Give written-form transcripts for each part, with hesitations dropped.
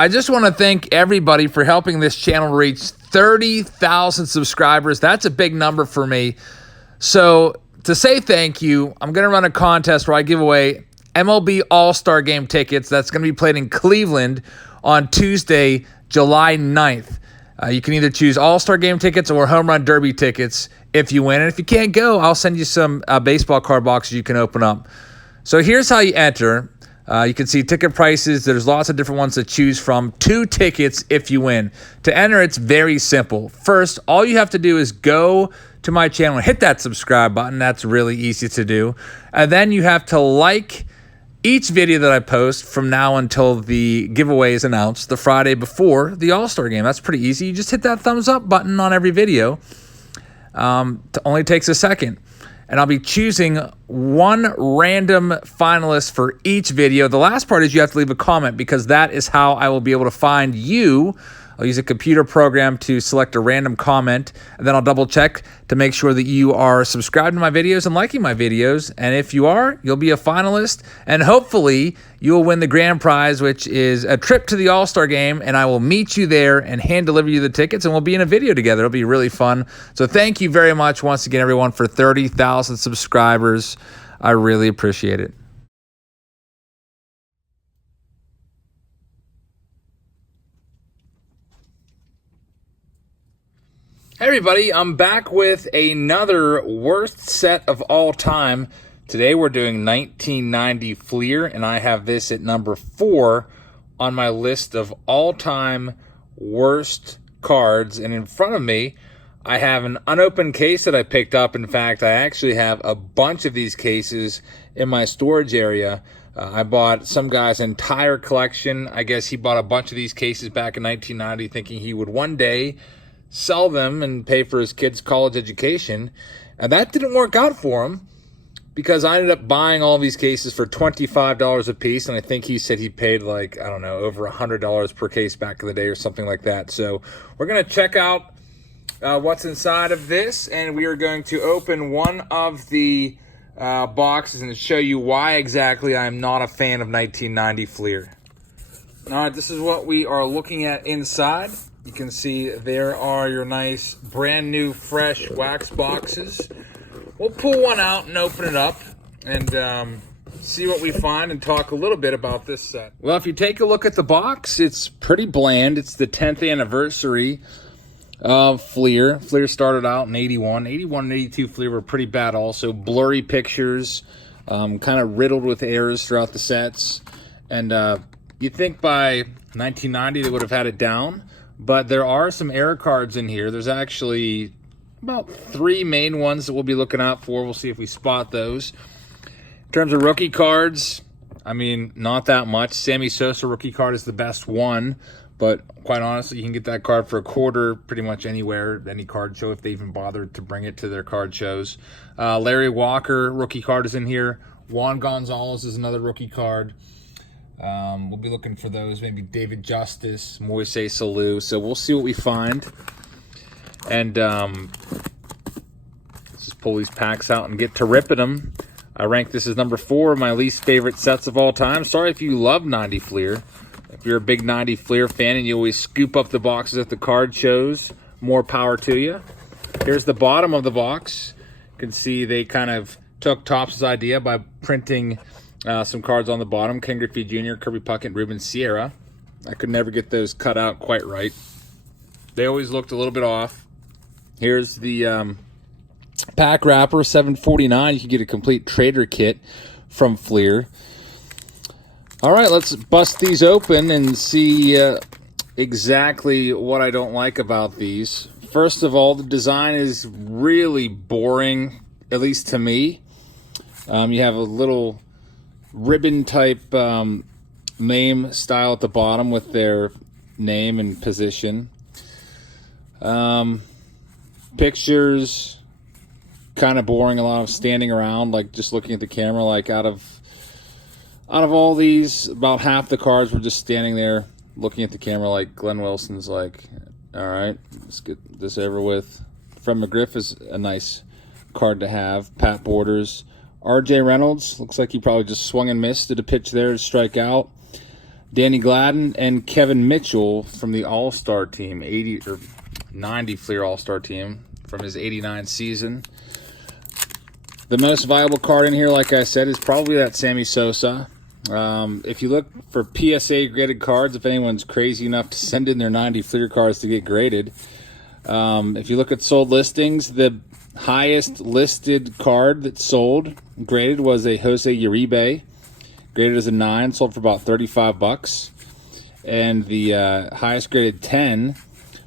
I just want to thank everybody for helping this channel reach 30,000 subscribers. That's a big number for me. So to say thank you, I'm going to run a contest where I give away MLB All-Star Game tickets. That's going to be played in Cleveland on Tuesday, July 9th. You can either choose All-Star Game tickets or Home Run Derby tickets if you win. And if you can't go, I'll send you some baseball card boxes you can open up. So here's how you enter. You can see ticket prices. There's lots of different ones to choose from. 2 tickets if you win. To enter, it's very simple. First, all you have to do is go to my channel and hit that subscribe button. That's really easy to do. And then you have to like each video that I post from now until the giveaway is announced, the Friday before the All-Star Game. That's pretty easy. You just hit that thumbs up button on every video. It only takes a second. And I'll be choosing one random finalist for each video. The last part is you have to leave a comment, because that is how I will be able to find you. I'll use a computer program to select a random comment, and then I'll double check to make sure that you are subscribed to my videos and liking my videos. And if you are, you'll be a finalist, and hopefully you'll win the grand prize, which is a trip to the All-Star Game, and I will meet you there and hand deliver you the tickets, and we'll be in a video together. It'll be really fun. So thank you very much once again, everyone, for 30,000 subscribers. I really appreciate it. Hey everybody, I'm back with another worst set of all time. Today we're doing 1990 Fleer, and I have this at number 4 on my list of all-time worst cards. And in front of me, I have an unopened case that I picked up. In fact, I actually have a bunch of these cases in my storage area. I bought some guy's entire collection. I guess he bought a bunch of these cases back in 1990 thinking he would one day sell them and pay for his kid's college education. And that didn't work out for him, because I ended up buying all these cases for $25 a piece. And I think he said he paid, like, I don't know, over $100 per case back in the day or something like that. So we're going to check out what's inside of this, and we are going to open one of the boxes and show you why exactly I'm not a fan of 1990 Fleer. All right, this is what we are looking at inside. You can see there are your nice brand new fresh wax boxes. We'll pull one out and open it up and see what we find and talk a little bit about this set. Well, if you take a look at the box, it's pretty bland. It's the 10th anniversary of Fleer. Fleer started out in 81. 81 and 82 Fleer were pretty bad also. Blurry pictures, kind of riddled with errors throughout the sets. And you'd think by 1990 they would have had it down. But there are some error cards in here. There's actually about 3 main ones that we'll be looking out for. We'll see if we spot those. In terms of rookie cards, I mean, not that much. Sammy Sosa rookie card is the best one. But quite honestly, you can get that card for $quarter pretty much anywhere, any card show, if they even bothered to bring it to their card shows. Larry Walker rookie card is in here. Juan Gonzalez is another rookie card. We'll be looking for those, maybe David Justice, Moises Alou. So we'll see what we find. And let's just pull these packs out and get to ripping them. I rank this as number 4 of my least favorite sets of all time. Sorry if you love 90 Fleer. If you're a big 90 Fleer fan and you always scoop up the boxes at the card shows, more power to you. Here's the bottom of the box. You can see they kind of took Topps' idea by printing some cards on the bottom. Ken Griffey Jr., Kirby Puckett, Ruben Sierra. I could never get those cut out quite right. They always looked a little bit off. Here's the pack wrapper, $7.49. You can get a complete trader kit from Fleer. All right, let's bust these open and see exactly what I don't like about these. First of all, the design is really boring, at least to me. You have a little ribbon type name style at the bottom with their name and position. Pictures, kind of boring. A lot of standing around, like just looking at the camera. Like out of all these, about half the cards were just standing there looking at the camera. Like Glenn Wilson's like, all right, let's get this over with. Fred McGriff is a nice card to have. Pat Borders. R.J. Reynolds, looks like he probably just swung and missed, did a pitch there to strike out. Danny Gladden and Kevin Mitchell from the All-Star team, 80 or 90 Fleer All-Star team from his 89 season. The most valuable card in here, like I said, is probably that Sammy Sosa. If you look for PSA graded cards, if anyone's crazy enough to send in their 90 Fleer cards to get graded, if you look at sold listings, the highest listed card that sold graded was a Jose Uribe, graded as a 9, sold for about $35. And the highest graded 10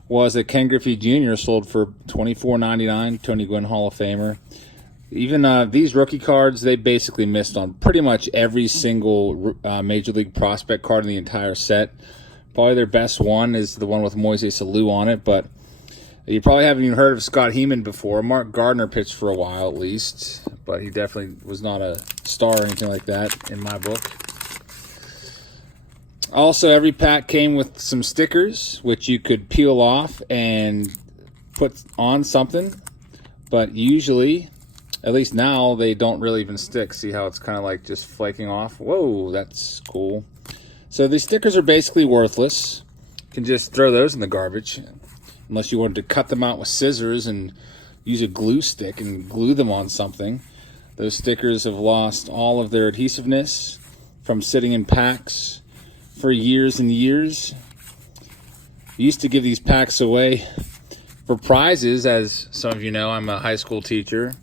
was a Ken Griffey Jr., sold for $24.99, Tony Gwynn Hall of Famer. Even these rookie cards, they basically missed on pretty much every single Major League prospect card in the entire set. Probably their best one is the one with Moises Alou on it, but you probably haven't even heard of Scott Heeman before. Mark Gardner pitched for a while at least, but he definitely was not a star or anything like that in my book. Also, every pack came with some stickers, which you could peel off and put on something, but usually, at least now, they don't really even stick. See how it's kind of like just flaking off? Whoa, that's cool. So these stickers are basically worthless. You can just throw those in the garbage, unless you wanted to cut them out with scissors and use a glue stick and glue them on something. Those stickers have lost all of their adhesiveness from sitting in packs for years and years. We used to give these packs away for prizes. As some of you know, I'm a high school teacher,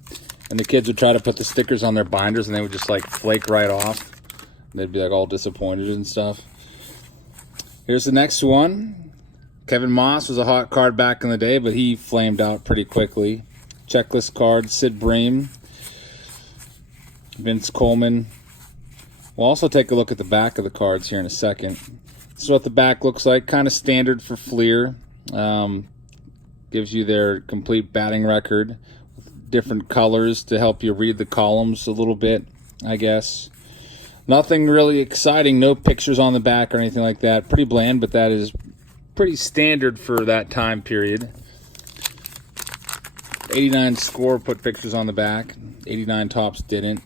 and the kids would try to put the stickers on their binders and they would just like flake right off. They'd be like all disappointed and stuff. Here's the next one. Kevin Moss was a hot card back in the day, but he flamed out pretty quickly. Checklist card, Sid Bream, Vince Coleman. We'll also take a look at the back of the cards here in a second. This is what the back looks like, kind of standard for Fleer. Gives you their complete batting record, different colors to help you read the columns a little bit, I guess. Nothing really exciting, no pictures on the back or anything like that. Pretty bland, but that is pretty standard for that time period. 89 score put pictures on the back. 89 Tops didn't.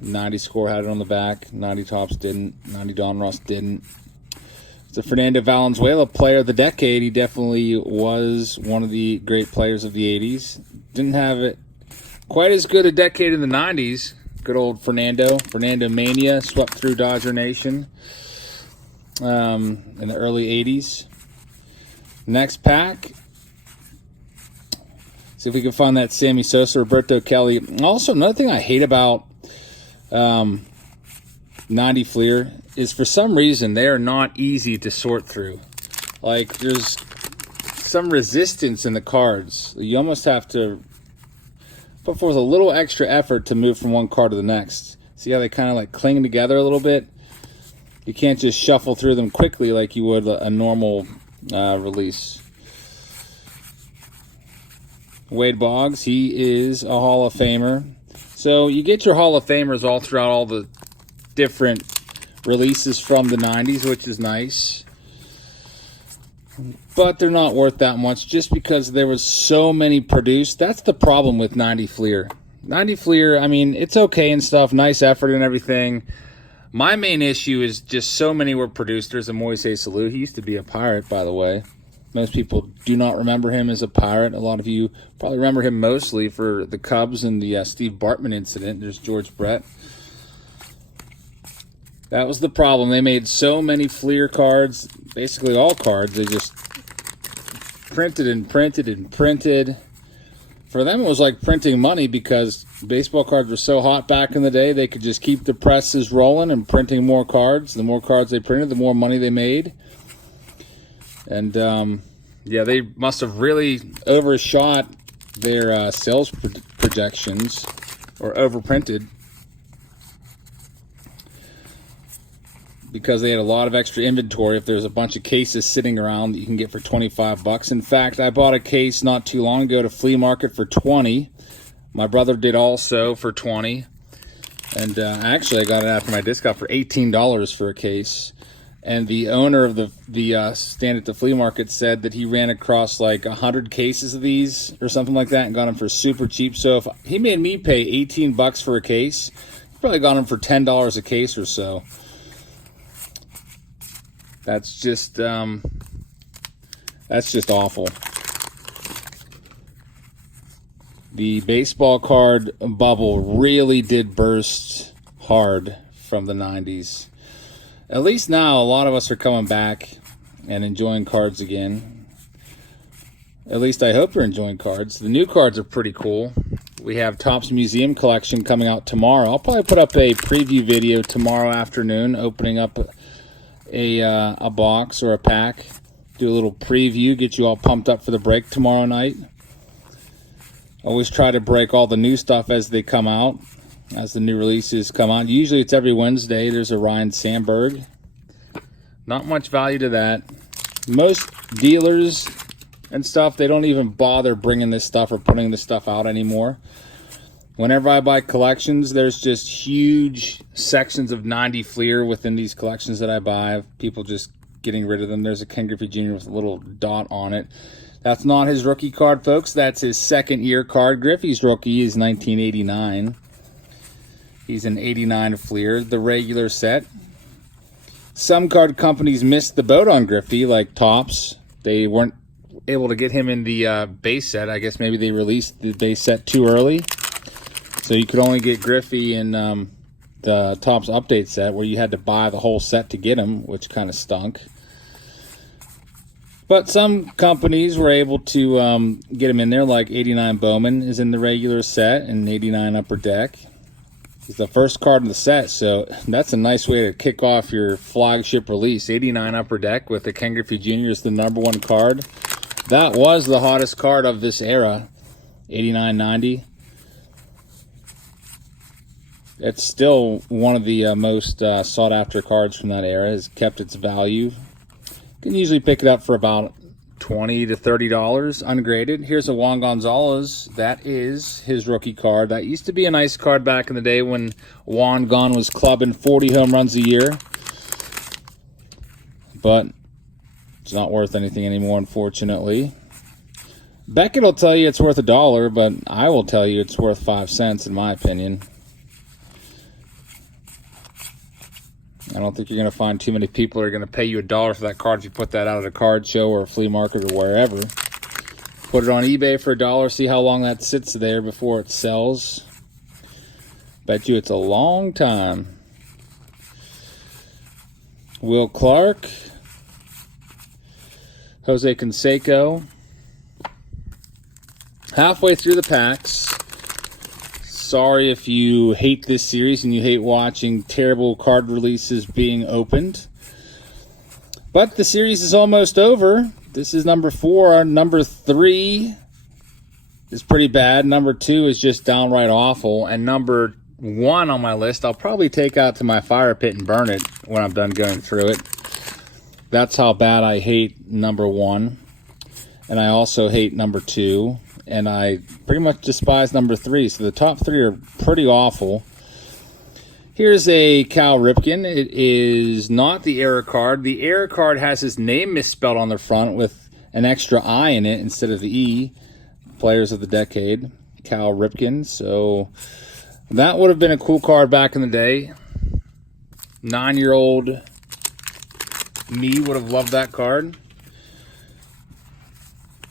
90 score had it on the back. 90 Tops didn't. 90 Don Ross didn't. It's a Fernando Valenzuela player of the decade. He definitely was one of the great players of the 80s. Didn't have it quite as good a decade in the 90s. Good old Fernando Mania swept through Dodger Nation in the early 80s. Next pack. See if we can find that Sammy Sosa, Roberto Kelly. Also, another thing I hate about 90 Fleer is for some reason they are not easy to sort through. Like, there's some resistance in the cards. You almost have to put forth a little extra effort to move from one card to the next. See how they kind of like cling together a little bit? You can't just shuffle through them quickly like you would a normal release. Wade Boggs, he is a Hall of Famer. So you get your Hall of Famers all throughout all the different releases from the 90s, which is nice. But they're not worth that much just because there was so many produced. That's the problem with 90 Fleer. 90 Fleer, I mean, it's okay and stuff, nice effort and everything. My main issue is just so many were produced. There's a Moises Alou. He used to be a Pirate, by the way. Most people do not remember him as a Pirate. A lot of you probably remember him mostly for the Cubs and the Steve Bartman incident. There's George Brett. That was the problem. They made so many Fleer cards, basically all cards. They just printed and printed and printed. For them, it was like printing money because baseball cards were so hot back in the day. They could just keep the presses rolling and printing more cards. The more cards they printed, the more money they made. And, yeah, they must have really overshot their sales projections or overprinted because they had a lot of extra inventory. If there's a bunch of cases sitting around that you can get for $25. In fact, I bought a case not too long ago at a flea market for $20. My brother did also for $20. And actually, I got it after my discount for $18 for a case. And the owner of the stand at the flea market said that he ran across like 100 cases of these or something like that and got them for super cheap. So if he made me pay $18 for a case, he probably got them for $10 a case or so. That's just awful. The baseball card bubble really did burst hard from the 90s. At least now a lot of us are coming back and enjoying cards again. At least I hope you're enjoying cards. The new cards are pretty cool. We have Topps Museum Collection coming out tomorrow. I'll probably put up a preview video tomorrow afternoon, opening up a box or a pack. Do a little preview, get you all pumped up for the break tomorrow night. Always try to break all the new stuff as they come out, as the new releases come out. Usually it's every Wednesday. There's a Ryan Sandberg. Not much value to that. Most dealers and stuff, they don't even bother bringing this stuff or putting this stuff out anymore. Whenever I buy collections, there's just huge sections of 90 Fleer within these collections that I buy. People just getting rid of them. There's a Ken Griffey Jr. with a little dot on it. That's not his rookie card, folks. That's his second-year card. Griffey's rookie is 1989. He's an 89 Fleer, the regular set. Some card companies missed the boat on Griffey, like Topps. They weren't able to get him in the base set. I guess maybe they released the base set too early. So you could only get Griffey in the Topps update set, where you had to buy the whole set to get him, which kind of stunk. But some companies were able to get him in there, like 89 Bowman is in the regular set and 89 Upper Deck. He's the first card in the set, so that's a nice way to kick off your flagship release. 89 Upper Deck with the Ken Griffey Jr. is the #1 card. That was the hottest card of this era, 89-90. It's still one of the most sought-after cards from that era. Has kept its value. You can usually pick it up for about $20 to $30 ungraded. Here's a Juan Gonzalez. That is his rookie card. That used to be a nice card back in the day when Juan Gon was clubbing 40 home runs a year. But it's not worth anything anymore, unfortunately. Beckett will tell you it's worth $1, but I will tell you it's worth 5 cents, in my opinion. I don't think you're going to find too many people who are going to pay you $1 for that card if you put that out at a card show or a flea market or wherever. Put it on eBay for $1, see how long that sits there before it sells. Bet you it's a long time. Will Clark. Jose Canseco. Halfway through the packs. Sorry if you hate this series and you hate watching terrible card releases being opened. But the series is almost over. This is number 4. Number 3 is pretty bad. Number 2 is just downright awful. And number 1 on my list, I'll probably take out to my fire pit and burn it when I'm done going through it. That's how bad I hate number 1. And I also hate number 2. And I pretty much despise number 3. So the top 3 are pretty awful. Here's a Cal Ripken. It is not the error card. The error card has his name misspelled on the front with an extra I in it instead of the E. Players of the Decade, Cal Ripken. So that would have been a cool card back in the day. 9-year-old me would have loved that card.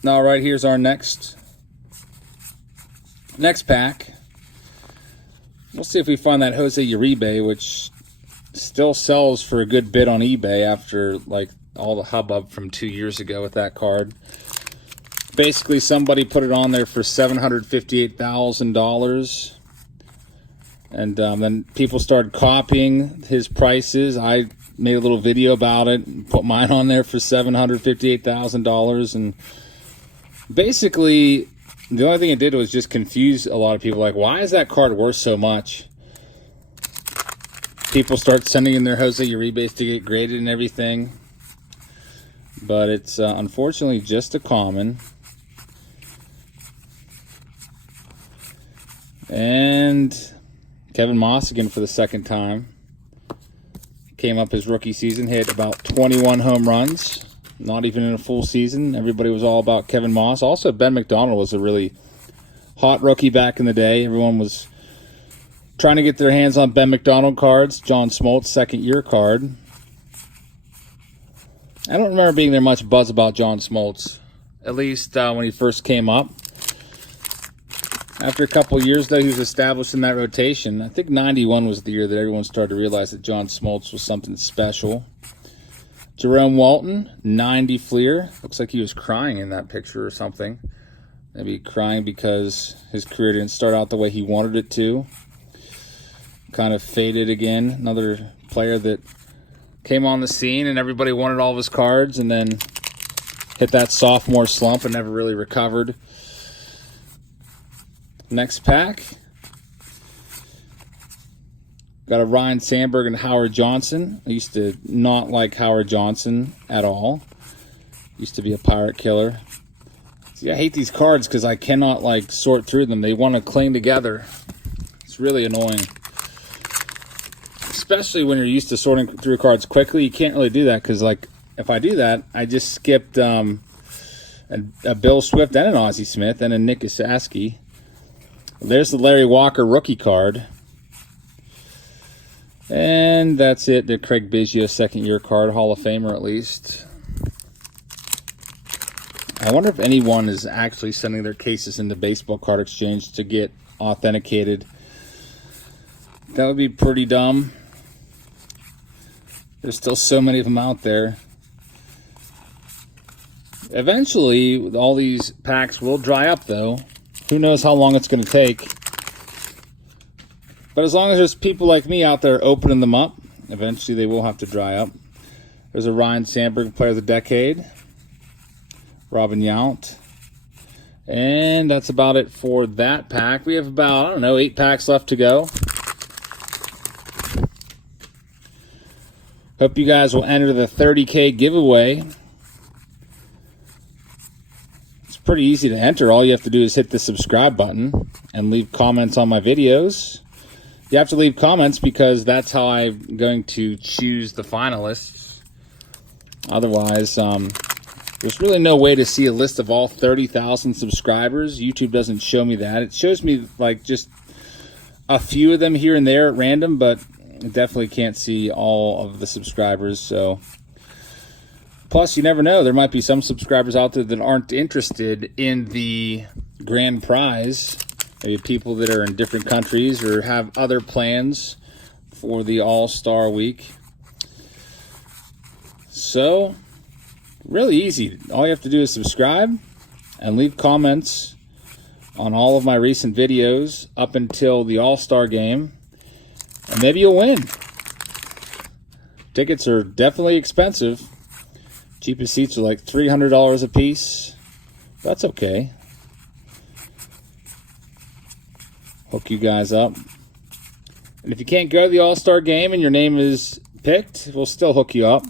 All right, here's our next pack. We'll see if we find that Jose Uribe, which still sells for a good bit on eBay after like all the hubbub from 2 years ago with that card. Basically, somebody put it on there for $758,000, and then people started copying his prices. I made a little video about it and put mine on there for $758,000, and basically the only thing it did was just confuse a lot of people. Like, why is that card worth so much? People start sending in their Jose Uribes to get graded and everything. But it's unfortunately just a common. And Kevin Moss again for the second time. Came up his rookie season, hit about 21 home runs. Not even in a full season. Everybody was all about Kevin Moss. Also, Ben McDonald was a really hot rookie back in the day. Everyone was trying to get their hands on Ben McDonald cards. John Smoltz, second-year card. I don't remember being there much buzz about John Smoltz, at least when he first came up. After a couple of years, though, he was established in that rotation. I think 91 was the year that everyone started to realize that John Smoltz was something special. Jerome Walton, 90 Fleer. Looks like he was crying in that picture or something. Maybe crying because his career didn't start out the way he wanted it to. Kind of faded again. Another player that came on the scene and everybody wanted all of his cards and then hit that sophomore slump and never really recovered. Next pack. Got a Ryan Sandberg and Howard Johnson. I used to not like Howard Johnson at all. Used to be a pirate killer. See, I hate these cards because I cannot like sort through them. They want to cling together. It's really annoying. Especially when you're used to sorting through cards quickly. You can't really do that because like if I do that, I just skipped a Bill Swift and an Ozzie Smith and a Nick Esaski. There's the Larry Walker rookie card. And that's it. The Craig Biggio second-year card, Hall of Famer at least. I wonder if anyone is actually sending their cases into Baseball Card Exchange to get authenticated. That would be pretty dumb. There's still so many of them out there. Eventually, all these packs will dry up, though. Who knows how long it's going to take. But as long as there's people like me out there opening them up, eventually they will have to dry up. There's a Ryan Sandberg Player of the Decade. Robin Yount. And that's about it for that pack. We have about, I don't know, 8 packs left to go. Hope you guys will enter the 30K giveaway. Pretty easy to enter. All you have to do is hit the subscribe button and leave comments on my videos. You have to leave comments because that's how I'm going to choose the finalists. Otherwise, there's really no way to see a list of all 30,000 subscribers. YouTube doesn't show me that. It shows me like just a few of them here and there at random, but I definitely can't see all of the subscribers. So plus, you never know. There might be some subscribers out there that aren't interested in the grand prize. Maybe people that are in different countries or have other plans for the All-Star Week. So, really easy. All you have to do is subscribe and leave comments on all of my recent videos up until the All-Star game. And maybe you'll win. Tickets are definitely expensive. Cheapest seats are like $300 a piece. That's okay. Hook you guys up. And if you can't go to the All-Star game and your name is picked, we'll still hook you up.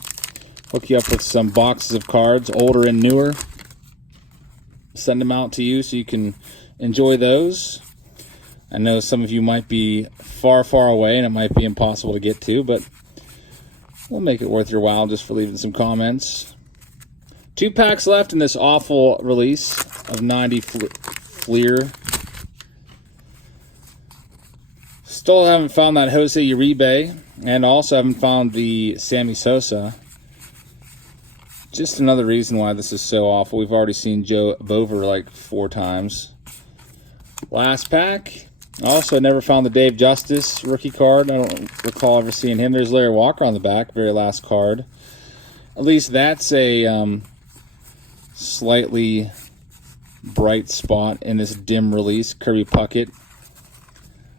Hook you up with some boxes of cards, older and newer. Send them out to you so you can enjoy those. I know some of you might be far, far away and it might be impossible to get to, but we'll make it worth your while just for leaving some comments. 2 packs left in this awful release of 90 Fleer. Still haven't found that Jose Uribe, and also haven't found the Sammy Sosa. Just another reason why this is so awful. We've already seen Joe Bover like 4 times. Last pack. Also never found the Dave Justice rookie card. I don't recall ever seeing him. There's Larry Walker on the back, very last card. At least that's a slightly bright spot in this dim release. Kirby Puckett,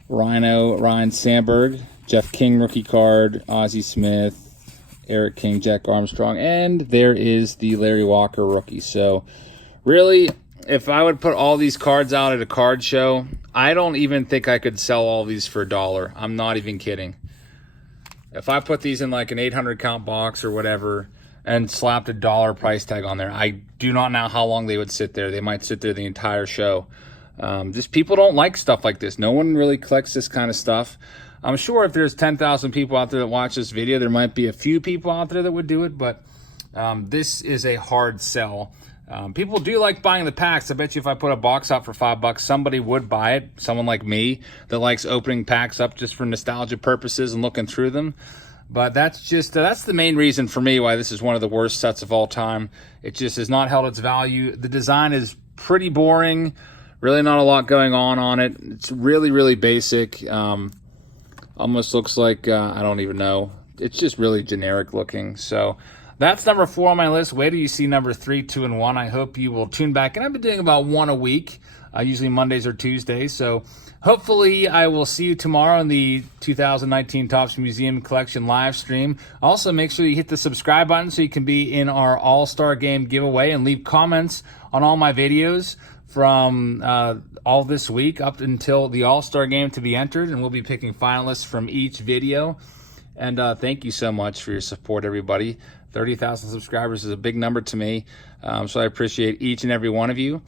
Rhino, Ryan Sandberg, Jeff King rookie card, Ozzie Smith, Eric King, Jack Armstrong, and there is the Larry Walker rookie. So really, if I would put all these cards out at a card show, I don't even think I could sell all these for $1. I'm not even kidding. If I put these in like an 800 count box or whatever and slapped a $1 price tag on there, I do not know how long they would sit there. They might sit there the entire show. Just people don't like stuff like this. No one really collects this kind of stuff. I'm sure if there's 10,000 people out there that watch this video, there might be a few people out there that would do it, but this is a hard sell. People do like buying the packs. I bet you if I put a box out for $5, somebody would buy it. Someone like me that likes opening packs up just for nostalgia purposes and looking through them. But that's just that's the main reason for me why this is one of the worst sets of all time. It just has not held its value. The design is pretty boring. Really not a lot going on it. It's really, really basic. Almost looks like, I don't even know. It's just really generic looking. So that's number 4 on my list. Wait till you see number 3, 2, and 1. I hope you will tune back. And I've been doing about one a week, usually Mondays or Tuesdays. So hopefully I will see you tomorrow in the 2019 Topps Museum Collection live stream. Also, make sure you hit the subscribe button so you can be in our All-Star Game giveaway, and leave comments on all my videos from all this week up until the All-Star Game to be entered, and we'll be picking finalists from each video. And thank you so much for your support, everybody. 30,000 subscribers is a big number to me, so I appreciate each and every one of you.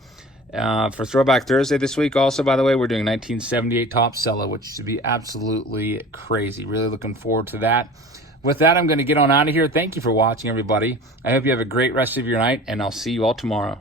For Throwback Thursday this week, also, by the way, we're doing 1978 Top Seller, which should be absolutely crazy. Really looking forward to that. With that, I'm going to get on out of here. Thank you for watching, everybody. I hope you have a great rest of your night, and I'll see you all tomorrow.